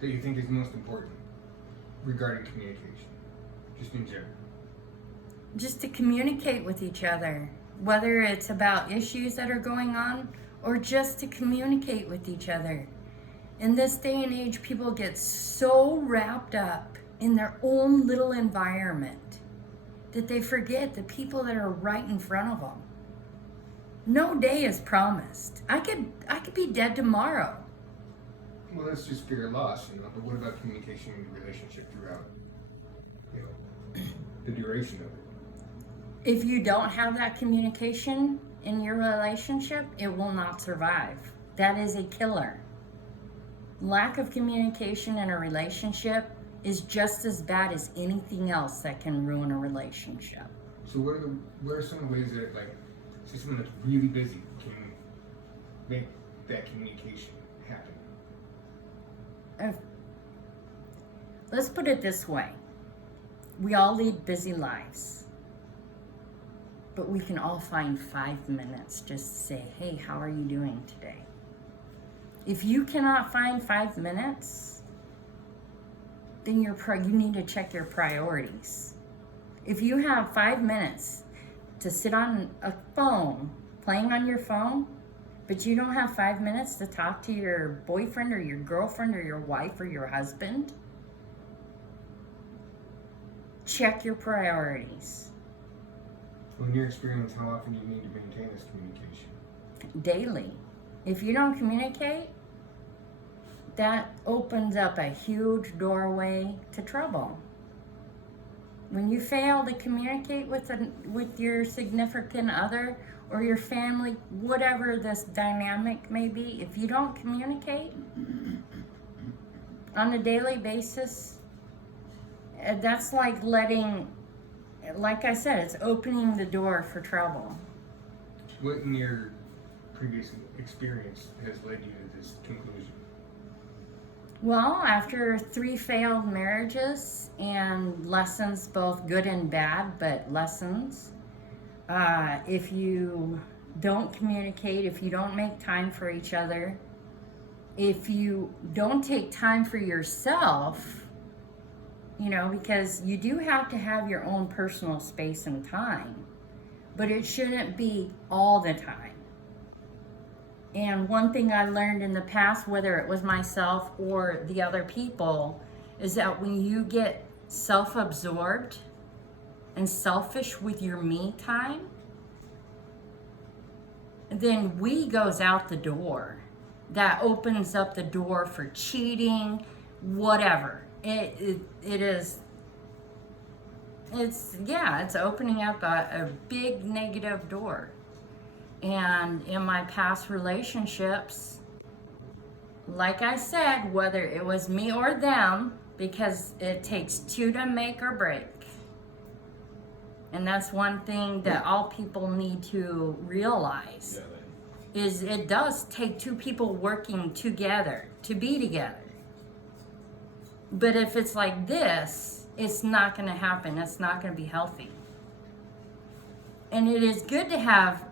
that you think is most important regarding communication, just in general? Just to communicate with each other, whether it's about issues that are going on or just to communicate with each other. In this day and age, people get so wrapped up in their own little environment that they forget the people that are right in front of them. No day is promised. I could be dead tomorrow. Well, that's just fear of loss, you know. But what about communication in the relationship throughout, you know, the duration of it? If you don't have that communication in your relationship, it will not survive. That is a killer. Lack of communication in a relationship is just as bad as anything else that can ruin a relationship. So what are some ways that, like, say someone that's really busy can make that communication happen? Let's put it this way. We all lead busy lives. But we can all find 5 minutes just to say, hey, how are you doing today? If you cannot find 5 minutes, then you need to check your priorities. If you have 5 minutes to sit on a phone, playing on your phone, but you don't have 5 minutes to talk to your boyfriend or your girlfriend or your wife or your husband, check your priorities. In your experience, how often do you need to maintain this communication? Daily. If you don't communicate, that opens up a huge doorway to trouble. When you fail to communicate with your significant other or your family, whatever this dynamic may be, if you don't communicate on a daily basis, that's like like I said, it's opening the door for trouble. What in your previous experience has led you to this conclusion? Well, after 3 failed marriages and lessons, both good and bad, but lessons, if you don't communicate, if you don't make time for each other, if you don't take time for yourself, you know, because you do have to have your own personal space and time, but it shouldn't be all the time. And one thing I learned in the past, whether it was myself or the other people, is that when you get self-absorbed and selfish with your me time, then we goes out the door. That opens up the door for cheating, whatever. It's opening up a big negative door. And in my past relationships, like I said, whether it was me or them, because it takes 2 to make or break. And that's one thing that all people need to realize, is it does take 2 people working together to be together. But if it's like this, it's not going to happen. It's not going to be healthy. And it is good to have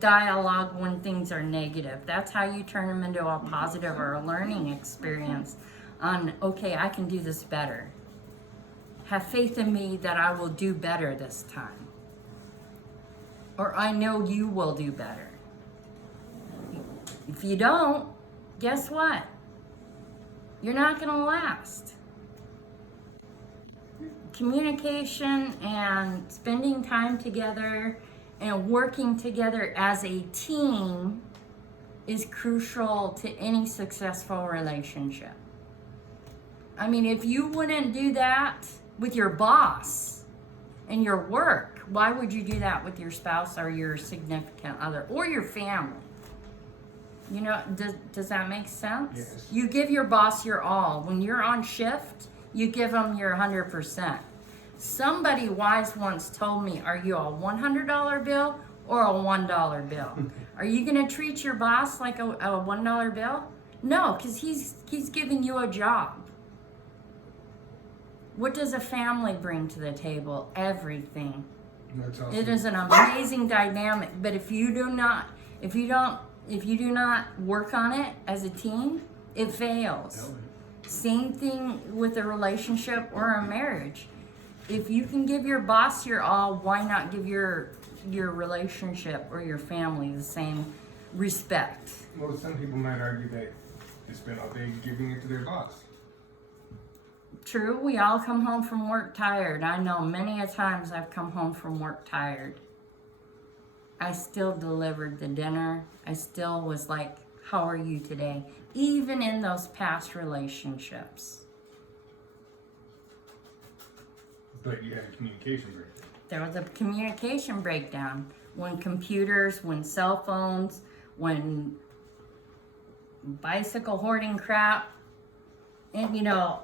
dialogue when things are negative. That's how you turn them into a positive or a learning experience on, okay, I can do this better. Have faith in me that I will do better this time. Or I know you will do better. If you don't, guess what? You're not going to last. Communication and spending time together and working together as a team is crucial to any successful relationship. I mean, if you wouldn't do that with your boss and your work, why would you do that with your spouse or your significant other or your family? You know, does that make sense? Yes. You give your boss your all. When you're on shift, you give them your 100%. Somebody wise once told me, are you a $100 bill or a $1 bill? Are you going to treat your boss like a $1 bill? No, because he's giving you a job. What does a family bring to the table? Everything. That's awesome. It is an amazing dynamic, but if you do not work on it as a team, it fails. Same thing with a relationship or a marriage. If you can give your boss your all, why not give your relationship or your family the same respect? Well, some people might argue that they spend all day giving it to their boss. True, we all come home from work tired. I know many a times I've come home from work tired. I still delivered the dinner. I still was like, how are you today? Even in those past relationships. But you had a communication breakdown. There was a communication breakdown when computers, when cell phones, when bicycle hoarding crap, and you know,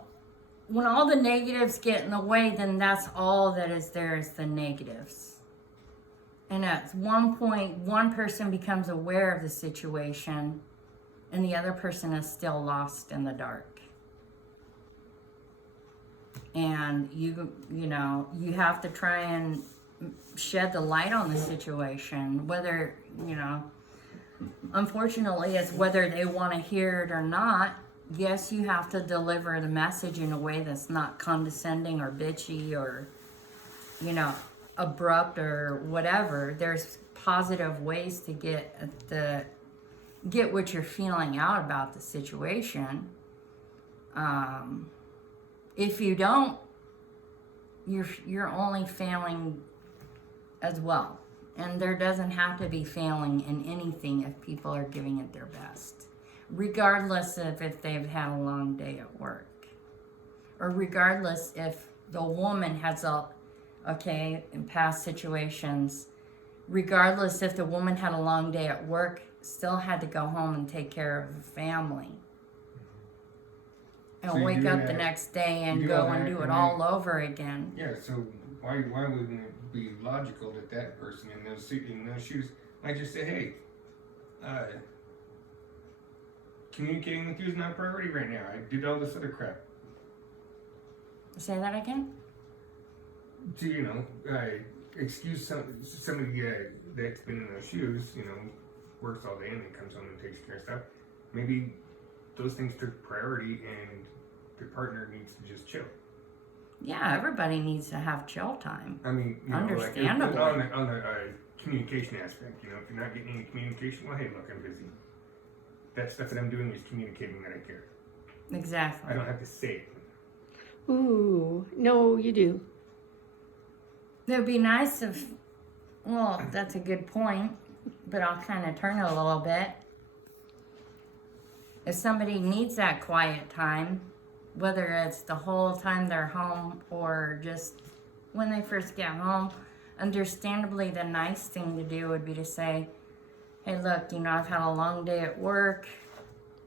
when all the negatives get in the way, then that's all that is there is the negatives. And at one point, one person becomes aware of the situation and the other person is still lost in the dark. And you know, you have to try and shed the light on the situation, whether, you know, unfortunately, it's whether they want to hear it or not. Yes, you have to deliver the message in a way that's not condescending or bitchy or, you know, abrupt or whatever. There's positive ways to get what you're feeling out about the situation. If you don't, you're only failing as well. And there doesn't have to be failing in anything if people are giving it their best. Regardless of if they've had a long day at work. Or regardless if the woman has in past situations, regardless if the woman had a long day at work, still had to go home and take care of the family. And So wake up the next day and go and do it all over again. Yeah, so why wouldn't it be logical that that person in those shoes might just say, hey, communicating with you is not a priority right now. I did all this other crap. Say that again? So, you know, excuse somebody that's been in those shoes, you know, works all day and then comes home and takes care of stuff. Maybe those things took priority and the partner needs to just chill. Yeah, everybody needs to have chill time. I mean, you know, understandable. Like, on the communication aspect, you know, if you're not getting any communication, well, hey, look, I'm busy. That stuff that I'm doing is communicating that I care. Exactly. I don't have to say it. Ooh, no, you do. It would be nice if, well, that's a good point, but I'll kind of turn it a little bit. If somebody needs that quiet time, whether it's the whole time they're home or just when they first get home, understandably the nice thing to do would be to say, hey, look, you know, I've had a long day at work,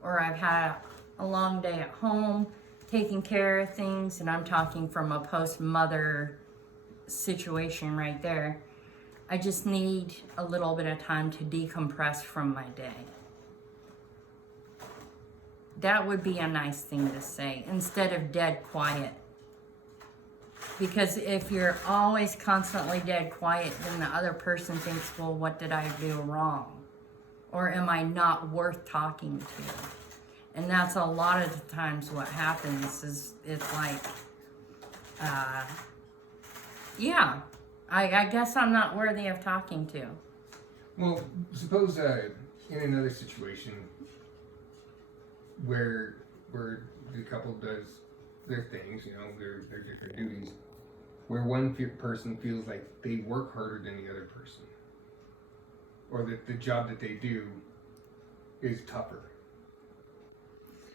or I've had a long day at home taking care of things, and I'm talking from a post-mother situation right there. I just need a little bit of time to decompress from my day. That would be a nice thing to say instead of dead quiet. Because if you're always constantly dead quiet, then the other person thinks, well, what did I do wrong? Or am I not worth talking to? And that's a lot of the times what happens is it's like, yeah, I guess I'm not worthy of talking to. Well, suppose in another situation where the couple does their things, you know, their different duties, where one person feels like they work harder than the other person, or that the job that they do is tougher,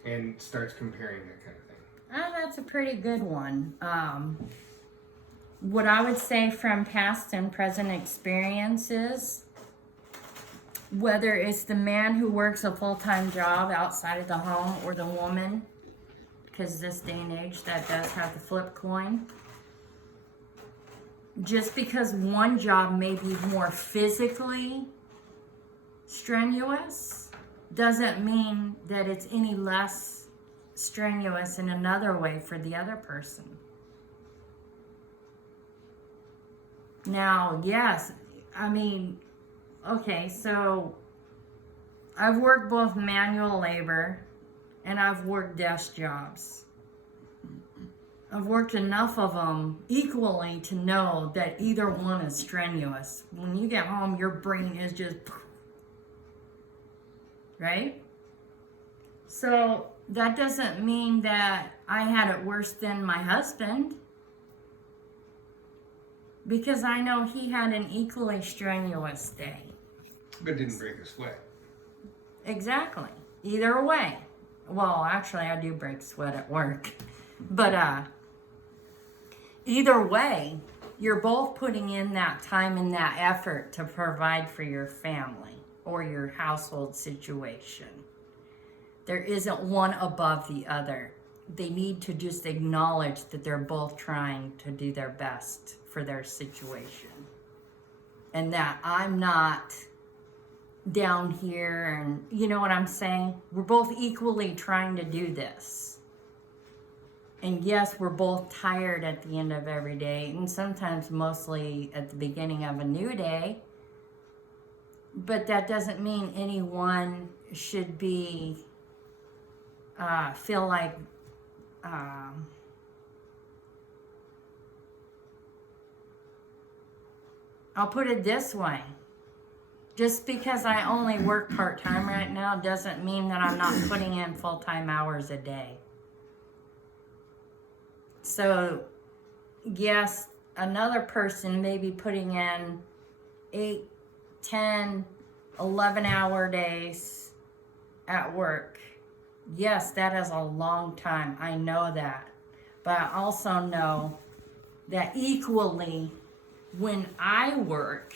and starts comparing that kind of thing. That's a pretty good one. What I would say from past and present experiences, whether it's the man who works a full-time job outside of the home or the woman, because this day and age that does have the flip coin, just because one job may be more physically strenuous doesn't mean that it's any less strenuous in another way for the other person. Now, yes, I mean, okay, so I've worked both manual labor and I've worked desk jobs. I've worked enough of them equally to know that either one is strenuous. When you get home, your brain is just, right? So that doesn't mean that I had it worse than my husband, because I know he had an equally strenuous day. But didn't break a sweat. Exactly. Either way. Well, actually, I do break sweat at work. But either way, you're both putting in that time and that effort to provide for your family or your household situation. There isn't one above the other. They need to just acknowledge that they're both trying to do their best for their situation. And that I'm not down here, and you know what I'm saying? We're both equally trying to do this. And yes, we're both tired at the end of every day, and sometimes mostly at the beginning of a new day. But that doesn't mean anyone should be feel like I'll put it this way. Just because I only work part-time right now doesn't mean that I'm not putting in full-time hours a day. So, yes, another person may be putting in 8, 10, 11-hour days at work. Yes, that is a long time. I know that. But I also know that equally, when I work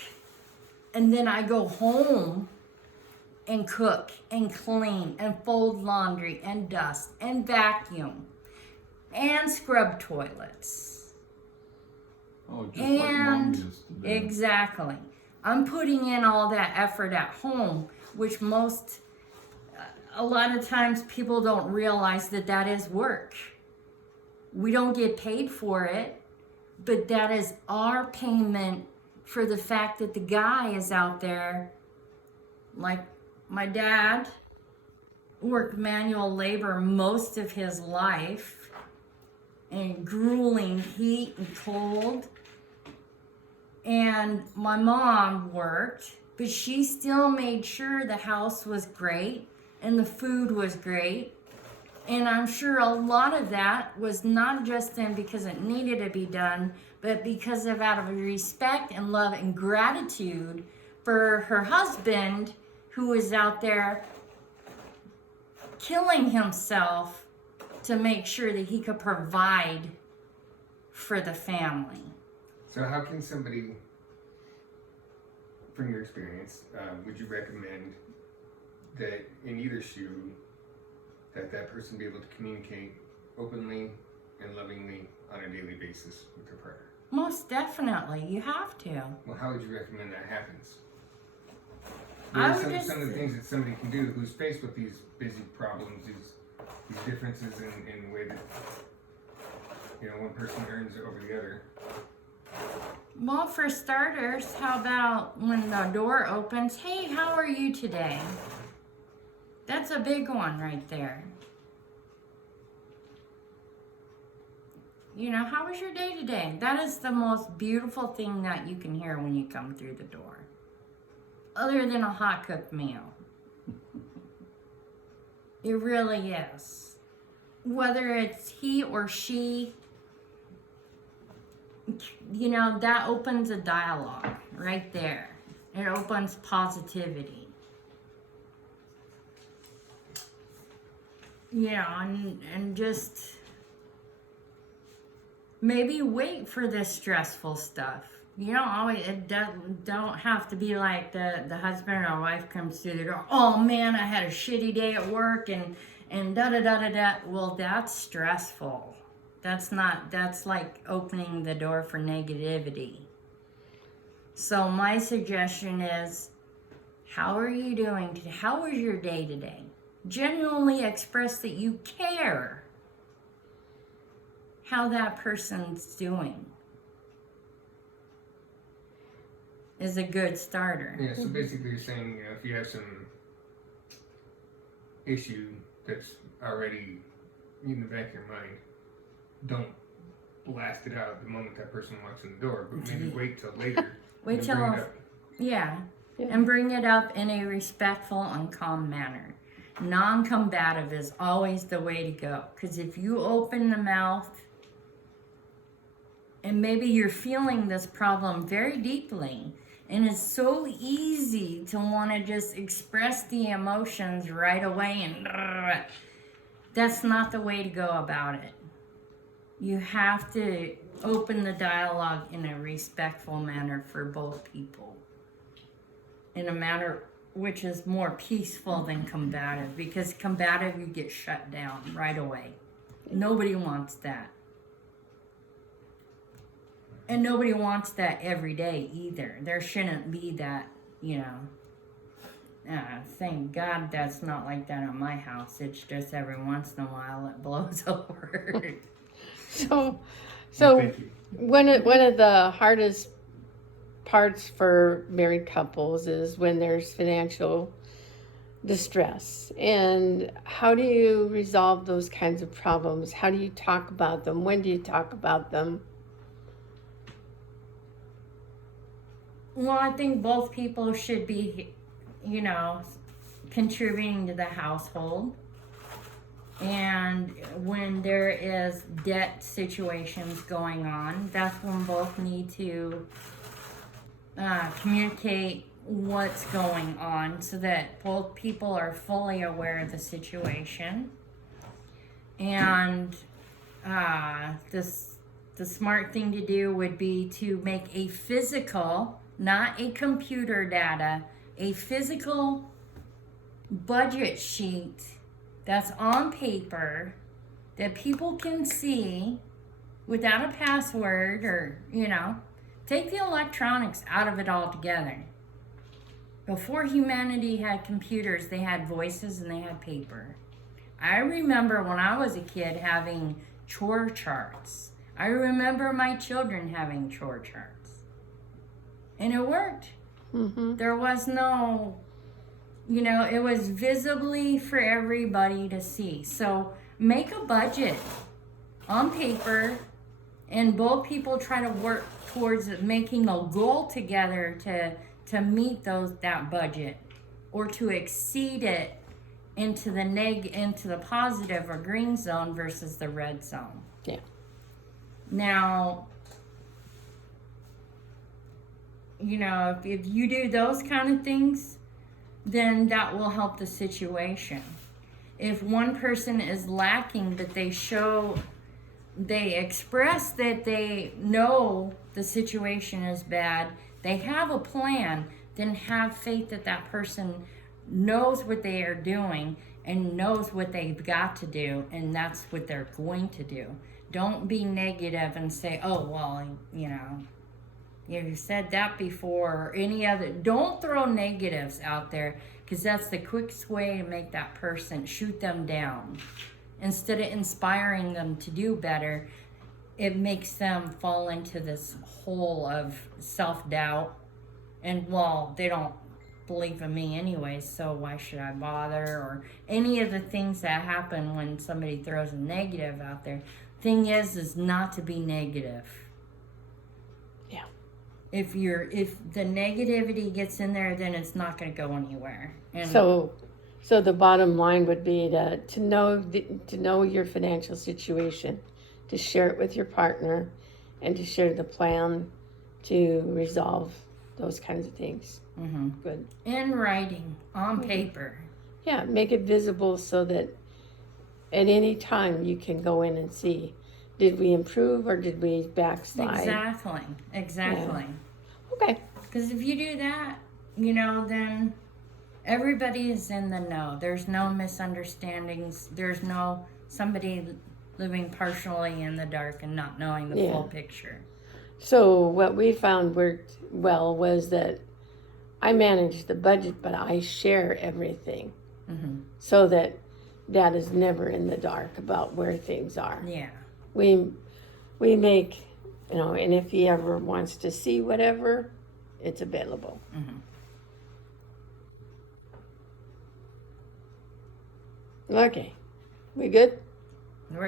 and then I go home and cook and clean and fold laundry and dust and vacuum and scrub toilets. Oh, just like Mom used to do. Exactly. I'm putting in all that effort at home, which a lot of times people don't realize that that is work. We don't get paid for it, but that is our payment for the fact that the guy is out there. Like my dad worked manual labor most of his life in grueling heat and cold. And my mom worked, but she still made sure the house was great and the food was great. And I'm sure a lot of that was not just then because it needed to be done, but because of out of respect and love and gratitude for her husband, who was out there killing himself to make sure that he could provide for the family. So how can somebody, from your experience, would you recommend that in either shoe, that person be able to communicate openly and lovingly on a daily basis with their partner? Most definitely, you have to. Well, how would you recommend that happens? I What would are just- some of the things that somebody can do who's faced with these busy problems, these differences in the way that, one person earns over the other? Well, for starters, how about when the door opens, hey, how are you today? That's a big one right there. How was your day today? That is the most beautiful thing that you can hear when you come through the door. Other than a hot cooked meal. It really is. Whether it's he or she, that opens a dialogue right there. It opens positivity. And just maybe wait for this stressful stuff. You don't always, don't have to be like the husband or wife comes through the door, oh man, I had a shitty day at work and da-da-da-da-da. Well, that's stressful. That's like opening the door for negativity. So my suggestion is, how are you doing today? How was your day today? Genuinely express that you care how that person's doing. Is a good starter. Yeah, so basically you're saying, if you have some issue that's already in the back of your mind, don't blast it out the moment that person walks in the door, but maybe wait till later. Wait and till, bring it up. yeah, Yeah. and bring it up in a respectful and calm manner. Non-combative is always the way to go, because if you open the mouth, and maybe you're feeling this problem very deeply, and it's so easy to want to just express the emotions right away, and that's not the way to go about it. You have to open the dialogue in a respectful manner for both people, in a manner which is more peaceful than combative, because combative, you get shut down right away. Nobody wants that. And nobody wants that every day either. There shouldn't be that, thank God that's not like that in my house. It's just every once in a while it blows over. So Thank you. one of the hardest parts for married couples is when there's financial distress. And how do you resolve those kinds of problems? How do you talk about them? When do you talk about them? Well, I think both people should be, contributing to the household. And when there is debt situations going on, that's when both need to communicate what's going on so that both people are fully aware of the situation. And the smart thing to do would be to make a physical, not a computer data, a physical budget sheet that's on paper that people can see without a password, or, take the electronics out of it altogether. Before humanity had computers, they had voices and they had paper. I remember when I was a kid having chore charts. I remember my children having chore charts. And it worked. Mm-hmm. There was no, it was visibly for everybody to see. So make a budget on paper, and both people try to work towards making a goal together to meet that budget, or to exceed it into the positive or green zone versus the red zone. Yeah. Now, if you do those kind of things, then that will help the situation. If one person is lacking, but they express that they know the situation is bad, they have a plan, then have faith that that person knows what they are doing and knows what they've got to do, and that's what they're going to do. Don't be negative and say, oh, well, you said that before, or any other. Don't throw negatives out there, because that's the quickest way to make that person shoot them down. Instead of inspiring them to do better, it makes them fall into this hole of self-doubt. And, well, they don't believe in me anyway, so why should I bother? Or any of the things that happen when somebody throws a negative out there. Thing is not to be negative. Yeah. If the negativity gets in there, then it's not going to go anywhere. And So the bottom line would be to know your financial situation, to share it with your partner, and to share the plan to resolve those kinds of things. mm-hmm. Good. In writing, on paper. Yeah, make it visible so that at any time you can go in and see, did we improve or did we backslide? Exactly. Okay. Because if you do that, then everybody is in the know. There's no misunderstandings. There's no somebody living partially in the dark and not knowing the full picture. So what we found worked well was that I manage the budget, but I share everything, Mm-hmm. so that Dad is never in the dark about where things are. Yeah. We make, and if he ever wants to see whatever, it's available. Mm-hmm. Okay. We good? We're